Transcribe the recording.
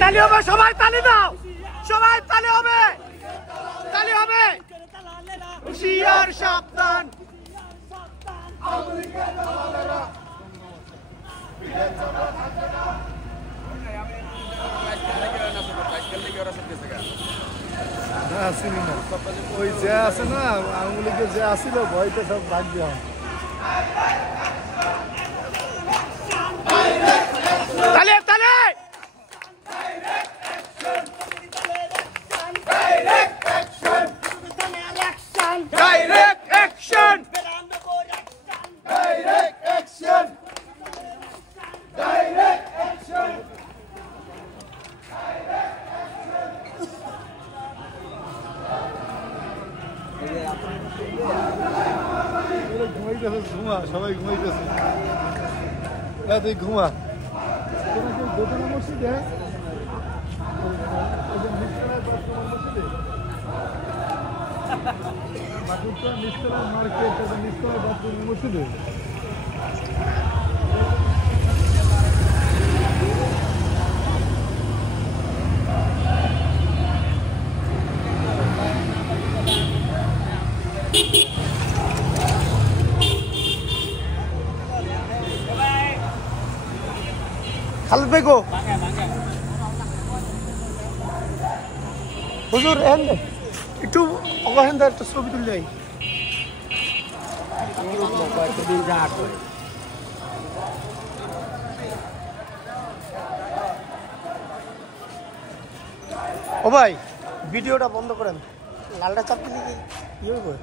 তালি হবে, সবাই তালি দাও, সবাই তালি হবে, তালি হবে। হুঁশিয়ার সাবধান, ওই যে আছে না আওয়ামী লীগে যে আসিল ভয়তে সব ভাগ দেওয়া। তালে তালে direct action, direct action, direct action. ঘুমাইতেছে, ঘুমা, সবাই ঘুমাইতেছে, তুই ঘুমা। দোকান মসজিদে নিস্তলা মার্কেট, নিস্তলা বাথরুম মসজিদে। খালেদ ভাই গো হুজুর একটু অবহেন্দা একটা ছবি তুলে যাই। ও ভাই ভিডিওটা বন্ধ করেন, লালটা চাপ দিলে কি ইয়ে হবে।